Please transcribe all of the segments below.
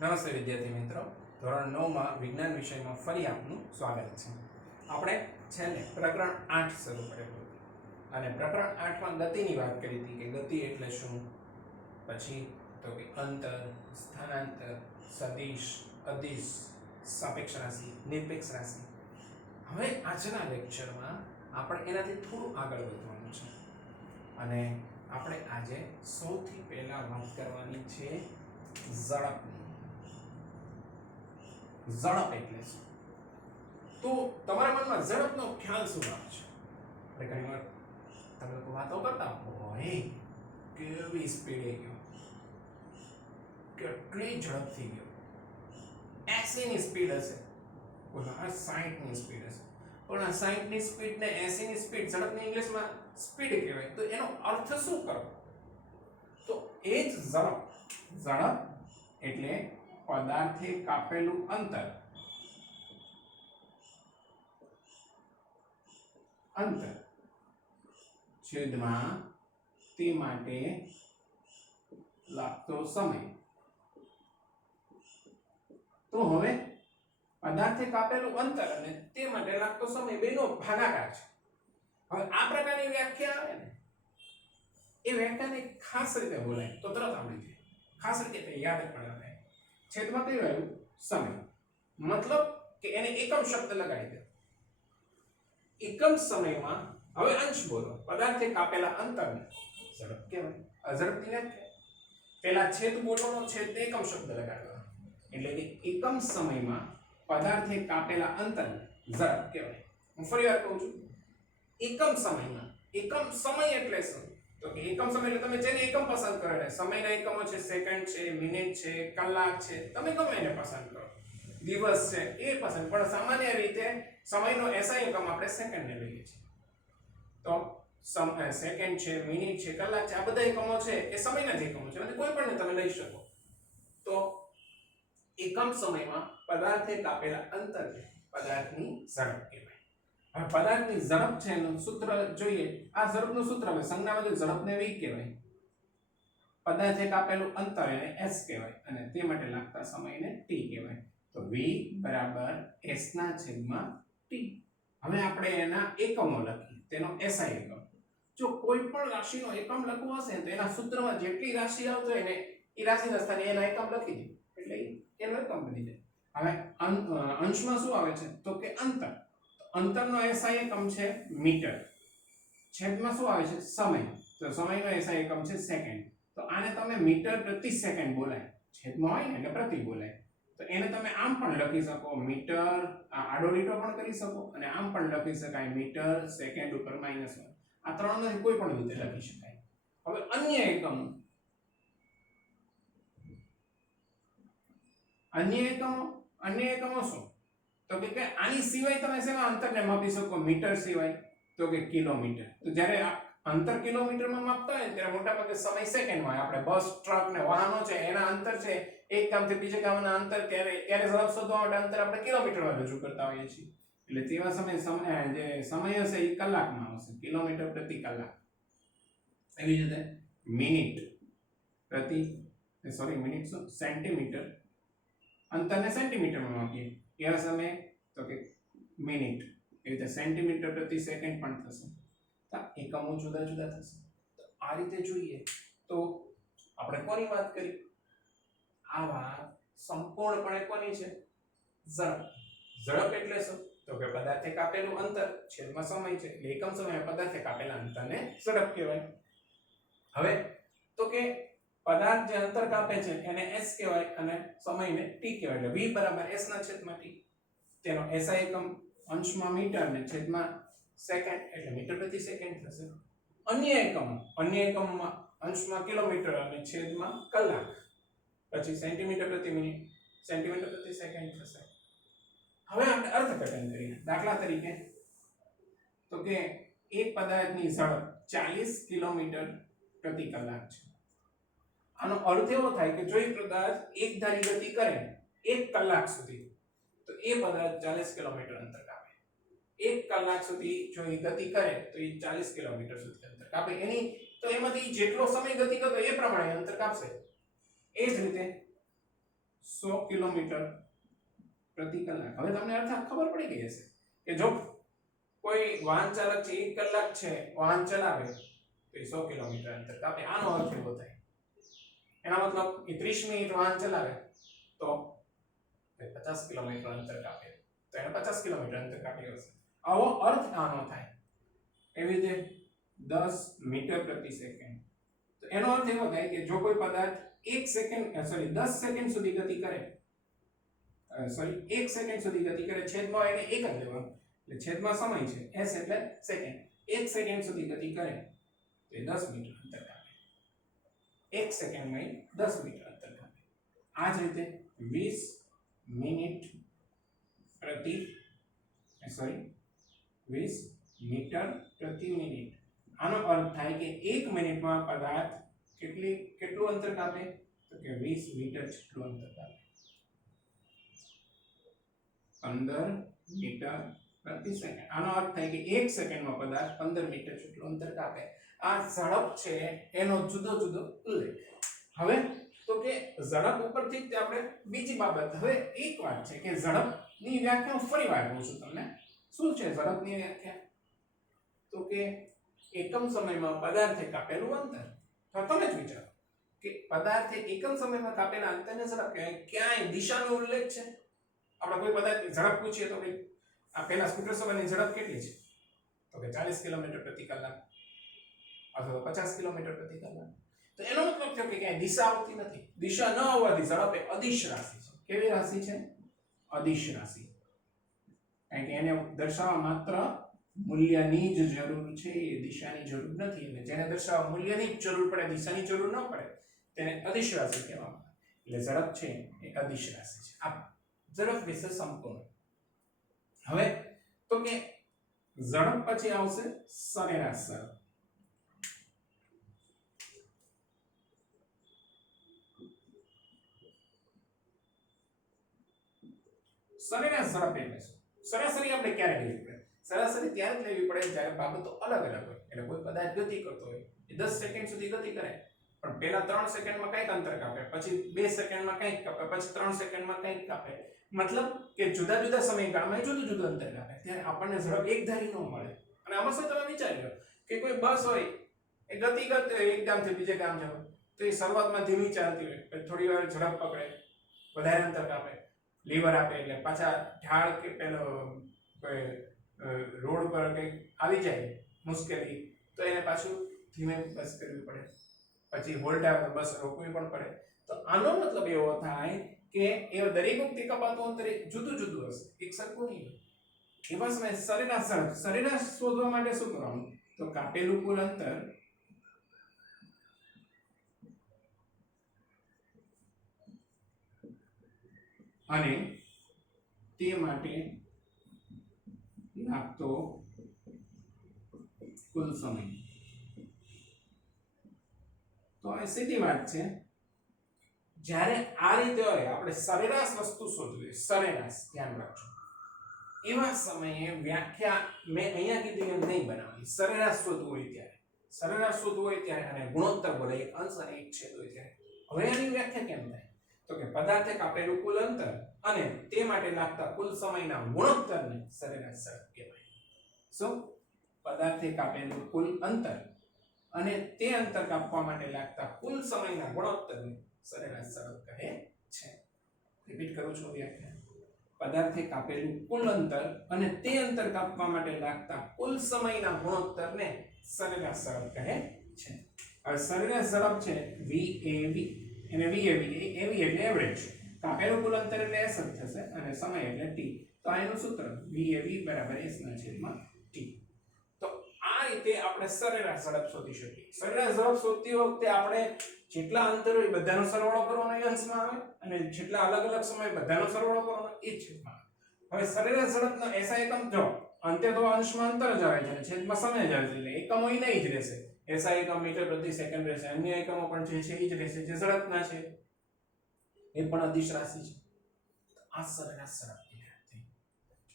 નમસ્તે વિદ્યાર્થી મિત્રો, ધોરણ 9 માં વિજ્ઞાન વિષયમાં ફરી આપનું સ્વાગત છે. આપણે છેલ્લે પ્રકરણ 8 શરૂ કરેલું અને પ્રકરણ 8 માં ગતિની વાત કરી હતી કે ગતિ એટલે શું, પછી તો કે અંતર, સ્થાનાંતર, સદિશ, અદિશ, સાપેક્ષ રાશિ, નિરપેક્ષ રાશિ. હવે આજના લેક્ચરમાં આપણે એનાથી થોડું આગળ વધવાનું છે અને આપણે આજે સૌથી પહેલા વાત કરવાની છે ઝડપની. ઝડપ એટલે શું? તો તમારા મનમાં ઝડપનો ખ્યાલ શું આવે છે? આપણે ઘણીવાર તમે લોકો વાતો કરતા હોય કેવી સ્પીડે ગયો, કેટલી ઝડપથી ગયો, 80 ની સ્પીડ હશે, કોઈના 60 ની સ્પીડ હશે. પણ આ 60 ની સ્પીડ ને 80 ની સ્પીડ ઝડપની ઇંગ્લિશમાં સ્પીડ કહેવાય. તો એનો અર્થ શું કરો? તો એ જ ઝડપ. ઝડપ એટલે પદાર્થે કાપેલું અંતર છેદમાં તે માટે લાગતો સમય. તો હવે પદાર્થે કાપેલું અંતર અને તે માટે લાગતો સમય બેનો ભાગાકાર છે. હવે આ પ્રકારની વ્યાખ્યા આવે ને, એ વ્યાખ્યાને ખાસ રીતે બોલાય તો તરત આવડી જાય, ખાસ રીતે યાદ પણ રહે. છેદમાં કયું આવ્યું? સમય. મતલબ કે એને એકમ શબ્દ લગાડી દે. એકમ સમયમાં હવે અંશ બોલો. પદાર્થે કાપેલા અંતરને ઝડપ કહેવાય. અઝડપની વ્યાખ્યા પહેલા છેદ બોલવાનો, છેદ એકમ શબ્દ લગાડવાનો, એટલે કે એકમ સમયમાં પદાર્થે કાપેલા અંતરને ઝડપ કહેવાય. હું ફરી વાર કહું છું, એકમ સમયમાં. એકમ સમય એટલે શું? તો કે એકમ સમય એટલે તમે જેને એકમ પસંદ કરો, સમયના એકમો છે, સેકન્ડ છે, મિનિટ છે, કલાક છે, તમે ગમે એને પસંદ કરો, દિવસ છે એ પસંદ. પણ સામાન્ય રીતે સમયનો એસઆઈ એકમ આપણે સેકન્ડને લઈએ છીએ. તો સેકન્ડ છે, મિનિટ છે, કલાક છે, આ બધા એકમો છે એ સમયના જ એકમો છે અને કોઈ પણ તમે લઈ શકો. તો એકમ સમયમાં પદાર્થે કાપેલા અંતરને પદાર્થની ઝડપ કહેવાય. હવે પદાર્થની ઝડપ છે એનું સૂત્ર જોઈએ. આ ઝડપનું સૂત્ર હવે સંજ્ઞામાં જો ઝડપને v કહેવાય, પદાર્થે કાપેલું અંતર એને s કહેવાય અને તે માટે લાગતા સમયને t કહેવાય. તો v બરાબર s ના છેદમાં t. હવે આપણે એના એકમો લખીએ, તેનો SI એકમ. જો કોઈ પણ રાશિનો એકમ લખવો હશે તો એના સૂત્રમાં જેટલી રાશિ આવતો હોય ને એ રાશિના સ્થાને એના એકમ લખી દે એટલે એનો એકમ બની જાય. હવે અંશમાં શું આવે છે? તો કે અંતર. અંતરનો SI એકમ છે મીટર. છેદમાં શું આવે છે? સમય. તો સમયનો SI એકમ છે સેકન્ડ. તો આને તમે મીટર પ્રતિ સેકન્ડ બોલાય, છેદમાં હોય ને એટલે પ્રતિ બોલાય. તો એને તમે આમ પણ લખી શકો, મીટર આડો લીટો પણ કરી શકો અને આમ પણ લખી શકાય મીટર સેકન્ડ ઉપર -1. આ ત્રણમાંથી કોઈ પણ રીતે લખી શકાય. હવે અન્ય એકમો શું? તો કે આની સિવાય તમે શેમાં અંતરને માપી શકો? મીટર સિવાય તો કે કિલોમીટર. તો જ્યારે અંતર કિલોમીટરમાં માપતા હોય ત્યારે મોટાભાગે સમય સેકન્ડમાં હોય. આપણે બસ, ટ્રક ને વાહનો છે એના અંતર છે એક ગામથી બીજે ગામના અંતર ત્યારે ઝડપ શોધવા માટે અંતર આપણે કિલોમીટરમાં રજૂ કરતા હોઈએ છીએ. એટલે તેવા જે સમય હશે એ કલાકમાં આવશે, કિલોમીટર પ્રતિ કલાક. એવી રીતે સેન્ટીમીટર, અંતરને સેન્ટીમીટરમાં માપીએ એવા સમયે તો કે મિનિટ. એ રીતે સેન્ટીમીટર પ્રતિ સેકન્ડ પણ થશે. એકમો જુદા જુદા થશે. તો આ રીતે જોઈએ તો આપણે કોની વાત કરી? આ વાત સંપૂર્ણપણે કોની છે? ઝડપ. ઝડપ એટલે શું? તો કે પદાર્થે કાપેલું અંતર છેદમાં સમય છે એટલે એકમ સમયમાં પદાર્થે કાપેલા અંતરને ઝડપ કહેવાય. હવે તો કે પદાર્થ જે અંતર કાપે છે એને s કહેવાય અને સમયને t કહેવાય. એટલે v બરાબર s ના છેદમાં t. તેનો SI એકમ અંશમાં મીટર ને છેદમાં સેકન્ડ એટલે મીટર પ્રતિ સેકન્ડ થશે. અન્ય એકમમાં અંશમાં કિલોમીટર અને છેદમાં કલાક, પછી સેન્ટીમીટર પ્રતિ મિનિટ, સેન્ટીમીટર પ્રતિ સેકન્ડ થશે. હવે આપણે અર્થઘટન કરીએ. દાખલા તરીકે તો કે એક પદાર્થની ઝડપ 40 કિલોમીટર પ્રતિ કલાક છે. આનો અર્થ એવો થાય કે જો એ પદાર્થ એક ધારી ગતિ કરે 1 કલાક સુધી તો એ પદાર્થ 40 કિલોમીટર અંતર કાપે. 1 કલાક સુધી જો એ ગતિ કરે તો એ 40 કિલોમીટર સુધી અંતર કાપે. તો એમાંથી જેટલો સમય ગતિ કરતો એ પ્રમાણે અંતર કાપશે. એ જ રીતે 100 કિલોમીટર પ્રતિ કલાક. હવે તમને અર્થ ખબર પડી ગઈ હશે કે જો કોઈ વાહન ચાલક છે 1 કલાક છે વાહન ચલાવે તો એ 100 કિલોમીટર અંતર કાપે. આનો અર્થ એવો થાય. એનો મતલબ કે 30 મિનિટ વાહન ચલાવે તો 50 કિલોમીટર અંતર કાપે, તો એને 50 કિલોમીટર અંતર કાપ્યું હશે. આવો અર્થ આનો થાય. એવી રીતે 10 મીટર પ્રતિ સેકન્ડ, તો એનો અર્થ એવો થાય કે જો કોઈ પદાર્થ 10 સેકન્ડ સુધી ગતિ કરે, 1 સેકન્ડ સુધી ગતિ કરે, છેદમાં એને 1 જ લેવાનું, એટલે છેદમાં સમય છે s એટલે સેકન્ડ. 1 સેકન્ડ સુધી ગતિ કરે તો એ 10 મીટર અંતર કાપે. 1 સેકન્ડમાં 10 મીટર અંતર કાપે. આ જ રીતે 20 મિનિટ પ્રતિ 20 મીટર પ્રતિ મિનિટ. આનો અર્થ થાય કે 1 મિનિટમાં પદાર્થ કેટલું અંતર કાપે, તો કે 20 મીટર જેટલું અંતર કાપે. 15 મીટર પ્રતિ સેકન્ડ. આનો અર્થ થાય કે 1 સેકન્ડમાં પદાર્થ 15 મીટર જેટલું અંતર કાપે. આ ઝડપ છે એનો જુદો જુદો ઉલ્લેખ. હવે તો કે ઝડપ ઉપરથી જ આપણે બીજી બાબત. હવે એક વાત છે કે ઝડપની વ્યાખ્યા હું ફરી વાર કહું છું તમને. શું છે ઝડપની વ્યાખ્યા? તો કે એકમ સમયમાં પદાર્થે કાપેલું અંતર. તો તમે જ વિચારો કે પદાર્થે એકમ સમયમાં કાપેલા અંતરને ઝડપ કહેવાય. ક્યાંય દિશાનો ઉલ્લેખ છે? આપણે કોઈ પદાર્થની ઝડપ પૂછીએ તો ભાઈ આ પહેલા સ્કૂટર સવારની ઝડપ કેટલી છે? તો કે 40 કિલોમીટર પ્રતિ કલાક અથવા 50 કિલોમીટર પ્રતિ કલાક. તો એનો મતલબ થયો કે ક્યાંય દિશા આવતી નથી. દિશા ન આવવાથી ઝડપ એ અદિશ રાશિ છે. કેવી રાશિ છે? અદિશ રાશિ. કારણ કે એને દર્શાવવા માત્ર મૂલ્યની જ જરૂર છે, દિશાની જરૂર નથી. એટલે જેને દર્શાવવા મૂલ્યની જ જરૂર પડે, દિશાની જરૂર ન પડે, તેને અદિશ રાશિ કહેવામાં આવે. એટલે ઝડપ છે એ અદિશ રાશિ છે. આ ઝડપ વિશે સંપૂર્ણ. હવે તો કે ઝડપ પછી આવશે સરેરાશ ઝડપ. સરેરાશ ઝડપ એટલે શું? સરાસરી આપણે ક્યારે લેવી પડે? સરાસરી ત્યારે જ લેવી પડે જ્યારે બાબતો અલગ અલગ હોય. એટલે કોઈ પદાર્થ ગતિ કરતો હોય, એ 10 સેકન્ડ સુધી ગતિ કરે, પણ પહેલા 3 સેકન્ડમાં કંઈક અંતર કાપે, પછી 2 સેકન્ડમાં કંઈક કાપે, પછી 3 સેકન્ડમાં કંઈક કાપે. મતલબ કે જુદા જુદા સમયગાળામાં જુદું જુદું અંતર કાપે. ત્યારે આપણને ઝડપ એક ધારી ન મળે. અને આમાં શું તમે વિચારી લો કે કોઈ બસ હોય, એ ગતિ કરતી હોય એક ગામથી બીજે ગામ જવા, તો એ શરૂઆતમાં ધીમી ચાલતી હોય, પછી થોડી વાર ઝડપ પકડે, વધારે અંતર કાપે, લીવર આપે, એટલે પાછા ઢાળ કે પેલો રોડ પર કંઈક આવી જાય મુશ્કેલી, તો એને પાછું ધીમે બસ કરવી પડે, પછી હોલ્ટ આવે તો બસ રોકવી પણ પડે. તો આનો મતલબ એવો થાય કે એ દરેક વખતે કપાતું અંતર જુદું જુદું હશે, એક સરખું નહીં હોય. એવા સમયે સરેરાશ શોધવા માટે શું કરવાનું? તો કાપેલું કુલ અંતર અને તે માટે લાગતો કુલ સમય. તો આ સીધી વાત છે. જ્યારે આ રીતે હોય, આપણે સરેરાશ વસ્તુ શોધવી, સરેરાશ ધ્યાન રાખજો, એવા સમયે વ્યાખ્યા મેં અહીંયા કીધી એમ નહીં બનાવવી. સરેરાશ શોધવું હોય ત્યારે અને ગુણોત્તર બોલે, એક અંશ અને એક છેદ હોય ત્યારે. હવે આની વ્યાખ્યા કેમ થાય? તો કે પદાર્થે કાપેલું કુલ અંતર અને તે માટે લાગતા કુલ સમયના ગુણોત્તરને સરેરાશ ઝડપ કહેવાય. શું? પદાર્થે કાપેલું કુલ અંતર અને તે અંતર કાપવા માટે લાગતા કુલ સમયના ગુણોત્તરને સરેરાશ ઝડપ કહે છે. રિપીટ કરું છું વ્યાખ્યા. પદાર્થે કાપેલું કુલ અંતર અને તે અંતર કાપવા માટે લાગતા કુલ સમયના ગુણોત્તરને સરેરાશ ઝડપ કહે છે. હવે સરેરાશ ઝડપ છે VAV, અને VAV એટલે એવરેજ. કાપેલું કુલ અંતર એટલે s જ થશે અને સમય એટલે t. તો આ એનું સૂત્ર VAV = s ના છેદમાં t. તો આ રીતે આપણે સરેરાશ ઝડપ શોધી શકીએ. સરેરાશ ઝડપ શોધતી વખતે આપણે જેટલા અંતર હોય બધાનો સરવાળો કરવાનો એ અંશમાં આવે, અને જેટલા અલગ અલગ સમય બધાનો સરવાળો કરવાનો એ છેદમાં આવે. હવે સરેરાશ ઝડપનો SI એકમ જો અંતે તો અંશમાં અંતર જ આવે છે અને છેદમાં સમય જ આવે છે, એટલે એકમો એ નહીં જ રહેશે. SI એકમ મીટર પ્રતિ સેકન્ડ રહેશે, અન્ય એકમો પણ જે છે એ જ રહેશે, જે ઝડપના છે એ પણ અદિશ રાશિ છે. આ સરેરાશ ઝડપ કહેવાય.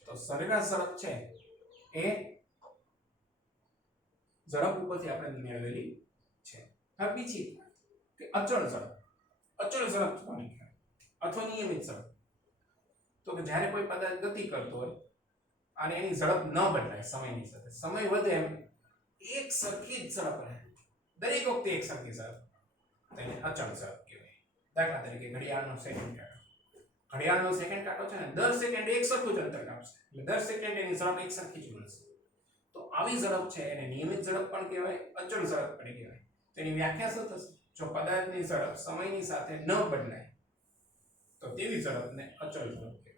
તો સરેરાશ ઝડપ છે એ ઝડપ ઉપરથી આપણે મેળવેલી છે. હવે બીજી વાત કે અચળ ઝડપ. અચળ ઝડપ કોને કહેવાય? અથવા નિયમિત ઝડપ? તો કે જ્યારે કોઈ પદાર્થ ગતિ કરતો હોય અને એની ઝડપ ન બદલાય સમયની સાથે, સમય વધે એમ એક સરખી જ ઝડપ રહે, દરેક વખતે એક સરખી ઝડપ, તેને અચળ ઝડપ કહેવાય. દાખલા તરીકે ઘડિયાળનો સેકન્ડ કાંટો. ઘડિયાળનો સેકન્ડ કાંટો છે ને દર સેકન્ડે એક સરખું જ અંતર કાપશે, એટલે દર સેકન્ડે એની ઝડપ એક સરખી જ મળશે. તો આવી ઝડપ છે એને નિયમિત ઝડપ પણ કહેવાય, અચળ ઝડપ પણ કહેવાય. તેની વ્યાખ્યા શું થશે? જો પદાર્થની ઝડપ સમયની સાથે ન બદલાય તો તેવી ઝડપને અચળ ઝડપ કહેવાય.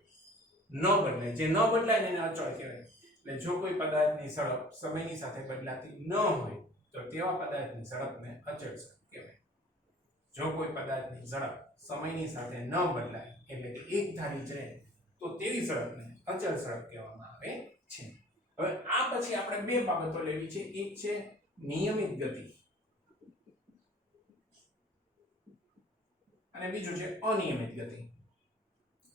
ન બદલાય, જે ન બદલાય ને એને અચળ કહેવાય. એટલે જો કોઈ પદાર્થની ઝડપ સમયની સાથે બદલાતી ન હોય તો તેવા પદાર્થની ઝડપને અચળ ઝડપ કહેવાય. જો કોઈ પદાર્થની ઝડપ સમયની સાથે ન બદલાય એટલે કે એક ધારી જ રહે તો તેવી ઝડપને અચળ ઝડપ કહેવામાં આવે છે. હવે આ પછી આપણે બે બાબતો લેવી છે. એક છે નિયમિત ગતિ અને બીજું છે અનિયમિત ગતિ.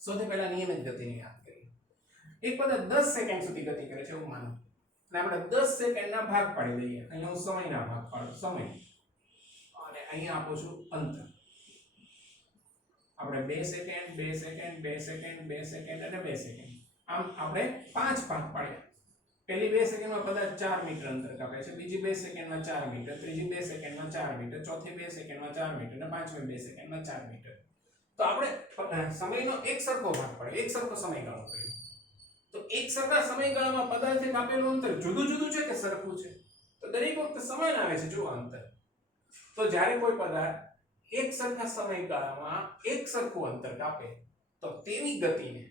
સૌથી પહેલા નિયમિત ગતિની વાત કરીએ. એક પદાર્થ 10 સેકન્ડ સુધી ગતિ કરે છે એવું માનો, અને આપણે 10 સેકન્ડના ભાગ પાડી દઈએ. અહીંયા હું સમયના ભાગ પાડું, સમય, અને અહીંયા આપું છું અંતર. આપણે 2 સેકન્ડ 2 સેકન્ડ 2 સેકન્ડ 2 સેકન્ડ અને 2 સેકન્ડ, આમ આપણે 5 ભાગ પાડ્યા. પહેલી 2 સેકન્ડમાં પદાર્થ 4 મીટર અંતર કાપે છે, બીજી 2 સેકન્ડમાં 4 મીટર, ત્રીજી 2 સેકન્ડમાં 4 મીટર, ચોથી 2 સેકન્ડમાં 4 મીટર અને પાંચમી 2 સેકન્ડમાં 4 મીટર. તો આપણે સમયનો એક સરખો ભાગ પાડ્યો, એક સરખો સમયગાળો કર્યો. તો એક સરખા સમયગાળામાં પદાર્થે કાપેલું અંતર જુદું જુદું છે કે સરખું છે? તો દરેક વખતે સમાન આવે છે જો અંતર. તો જ્યારે કોઈ પદાર્થ એક સરખા સમયગાળામાં એક સરખું અંતર કાપે તો તેવી ગતિને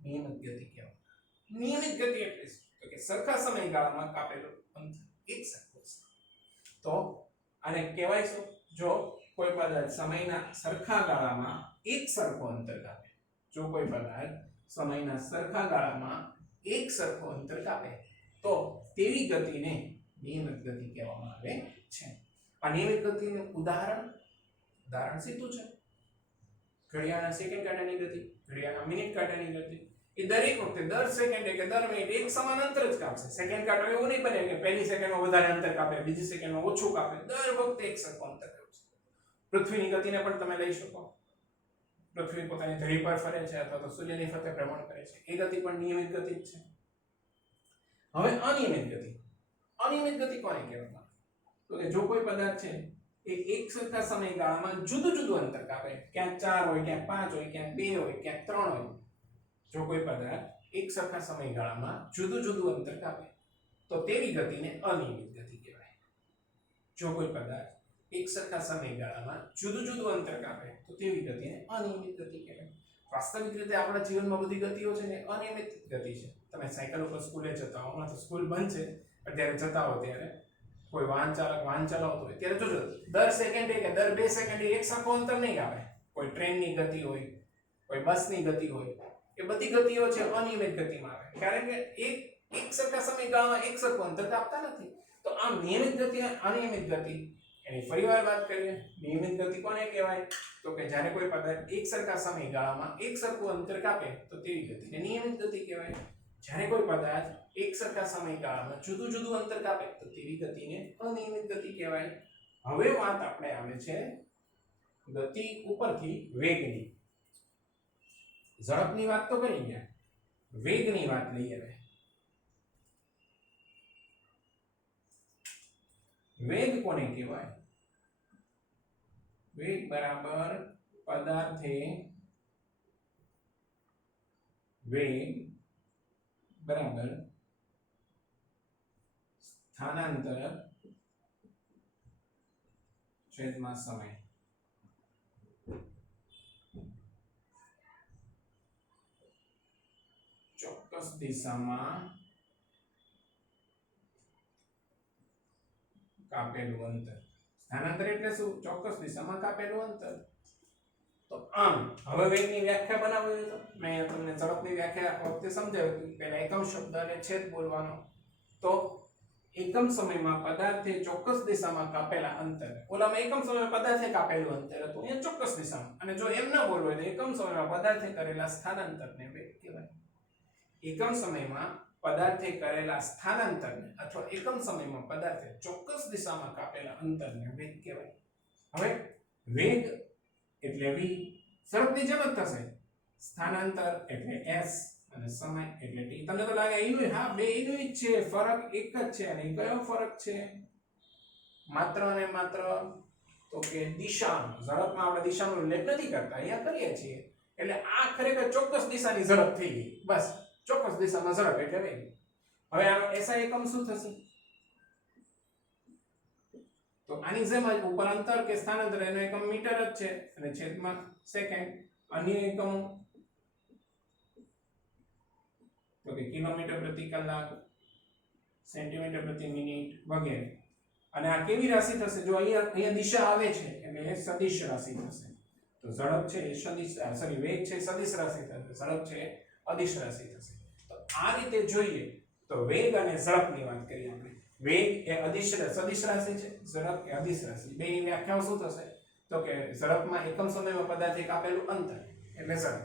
નિયમિત ગતિ કહેવાય. નિયમિત ગતિ એટલે શું? તો કે સરખા સમયગાળામાં કાપેલું અંતર એક સરખું છે. તો આને કહેવાય શું? જો કોઈ પદાર્થ સમયના સરખા ગાળામાં એક સરખું અંતર કાપે, જો કોઈ પદાર્થ સમયના સરખા ગાળામાં એક સરખું અંતર કાપે તો તેવી ગતિને નિયમિત ગતિ કહેવામાં આવે છે. આ નિયમિત ગતિનું ઉદાહરણ સીધું છે. ઘડિયાળના સેકન્ડ કાંટાની ગતિ, ઘડિયાળના મિનિટ કાંટાની ગતિ, એ દરેક વખતે દર સેકન્ડે કે દર મિનિટે એક સમાન અંતર જ કાપશે. સેકન્ડ કાંટો એવું નહીં બને કે પહેલી સેકન્ડમાં વધારે અંતર કાપે, બીજી સેકન્ડમાં ઓછું કાપે, દર વખતે એક સરખું અંતર કાપશે. પૃથ્વીની ગતિને પણ તમે લઈ શકો. પૃથ્વી પોતાની ધરી પર ફરે છે અથવા તો સૂર્યની ફરતે ભ્રમણ કરે છે, એ ગતિ પણ નિયમિત ગતિ જ છે. હવે અનિયમિત ગતિ. અનિયમિત ગતિ કોને કહેવામાં? તો કે જો કોઈ પદાર્થ છે એ એક સરખા સમયગાળામાં જુદું જુદું અંતર કાપે, ક્યાંક 4 હોય, ક્યાંક 5 હોય, ક્યાંક 2 હોય, ક્યાંક 3 હોય. જો કોઈ પદાર્થ એક સરખા સમયગાળામાં જુદું જુદું અંતર કાપે તો તેવી ગતિને અનિયમિત ગતિ કહેવાય. જો કોઈ પદાર્થ એક સરખા સમયગાળામાં જુદું જુદું અંતર કાપે તો તેવી ગતિને અનિયમિત ગતિ કહેવાય. વાસ્તવિક રીતે આપણા જીવનમાં બધી ગતિઓ છે ને અનિયમિત ગતિ છે. તમે સાયકલ ઉપર સ્કૂલે જતા હો, હમણાં તો સ્કૂલ બંધ છે, પણ ત્યારે જતા હો ત્યારે કોઈ વાહન ચલાવતો હોય ત્યારે જોજો દર સેકન્ડે કે દર 2 સેકન્ડે એક સરખું અંતર નહીં કાપે. કોઈ ટ્રેનની ગતિ હોય, કોઈ બસની ગતિ હોય, એ બધી ગતિઓ છે અનિયમિત ગતિમાં આવે, કારણ કે એક સરખા સમયગાળામાં એક સરખું અંતર કાપતા નથી. તો આમ નિયમિત ગતિ અને અનિયમિત ગતિ એની ફરીવાર વાત કરીએ. નિયમિત ગતિ કોને કહેવાય? તો કે જ્યારે કોઈ પદાર્થ એક સરખા સમયગાળામાં એક સરખું અંતર કાપે તો તેવી ગતિને નિયમિત ગતિ કહેવાય. જ્યારે કોઈ પદાર્થ એક સરખા સમયગાળામાં જુદું જુદું અંતર કાપે તો તેવી ગતિને અનિયમિત ગતિ કહેવાય. હવે વાત આપણે આવે છે ગતિ ઉપરથી વેગની. ઝડપની વાત તો કરી ગયા, વેગની વાત લઈએ. હવે વેગ કોને કહેવાય? વેગ બરાબર પદાર્થે વેગ બરાબર સ્થાનાંતર છેદમાં સમય. ચોક્કસ દિશામાં કાપેલું અંતર. સ્થાનાંતર એટલે શું? ચોક્કસ દિશામાં કાપેલું અંતર. તો આમ હવે વેગની વ્યાખ્યા બનાવી તો મેં તમને ઝડપની વ્યાખ્યા વખતે સમજાવ્યું હતું. પહેલા એકમ શબ્દ અને છેદ બોલવાનો. તો એકમ સમયમાં પદાર્થે ચોક્કસ દિશામાં કાપેલા અંતર. ઓલામાં એકમ સમયમાં પદાર્થે કાપેલું અંતર હતું, અહીંયા ચોક્કસ દિશામાં. અને જો એમ ન બોલવું હોય તો એકમ સમયમાં પદાર્થે કરેલા સ્થાનાંતરને વેગ કહેવાય. એકમ સમયમાં પદાર્થે કરેલા સ્થાનાંતરને અથવા એકમ સમયમાં પદાર્થે ચોક્કસ દિશામાં કાપેલા અંતરને વેગ કહેવાય. હવે વેગ એટલે v, ઝડપની જેમ જ થશે. સ્થાનાંતર એટલે s અને સમય એટલે t. તમને તો લાગે એનું, હા બે એનું જ છે, ફરક એક જ છે. અને કયો ફરક છે? માત્ર ને માત્ર તો કે દિશાનો. ઝડપમાં આપણે દિશાનો ઉલ્લેખ નથી કરતા, અહીંયા કરીએ છીએ. એટલે આ ખરેખર ચોક્કસ દિશાની ઝડપ થઈ ગઈ. બસ ચોક્કસ દિશામાં ઝડપ એટલે વેગ. હવે આ SI એકમ શું થશે? તો આની જેમ જ ઉપર અંતર કે સ્થાનાંતર એનો એકમ મીટર જ છે અને છેદમાં સેકન્ડ. અન્ય એકમો તો કે કિલોમીટર પ્રતિ કલાક, સેન્ટીમીટર પ્રતિ મિનિટ વગેરે. અને આ કેવી રાશિ થશે? જો અહીંયા દિશા આવે છે એટલે એ સદિશ રાશિ થશે. તો ઝડપ છે એ સદિશ, સોરી વેગ છે સદિશ રાશિ થશે, ઝડપ છે અદિશ રાશિ થશે. તો આ રીતે જોઈએ તો વેગ અને ઝડપની વાત કરીએ આપણે. વેગ એ સદિશ રાશિ છે, ઝડપ એ અદિશ રાશિ. બેની વ્યાખ્યાઓ શું થશે? તો કે ઝડપમાં એકમ સમયમાં પદાર્થે કાપેલું અંતર એટલે ઝડપ,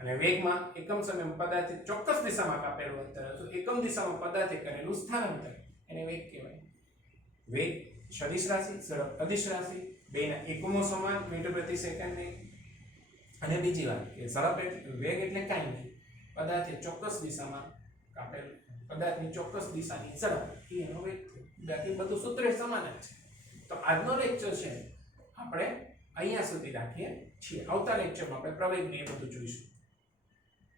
અને વેગમાં એકમ સમયમાં પદાર્થે ચોક્કસ દિશામાં કાપેલું અંતર અથવા એકમ દિશામાં પદાર્થે કરેલું સ્થાનાંતર એને વેગ કહેવાય. વેગ સદિશ રાશિ, ઝડપ અદિશ રાશિ, બેના એકમો સમાન, મીટર પ્રતિ સેકન્ડ. અને બીજી વાત કે ઝડપ એટલે વેગ એટલે કાંઈ નહીં, પદાર્થે ચોક્કસ દિશામાં કાપેલું, પદાર્થની ચોક્કસ દિશાની ઝડપ એનો વેગ થયો. બાકી બધું સૂત્ર સમાન જ છે. તો આજનો લેક્ચર છે આપણે અહીંયા સુધી રાખીએ છીએ. આવતા લેક્ચરમાં આપણે પ્રવેગને એ બધું જોઈશું.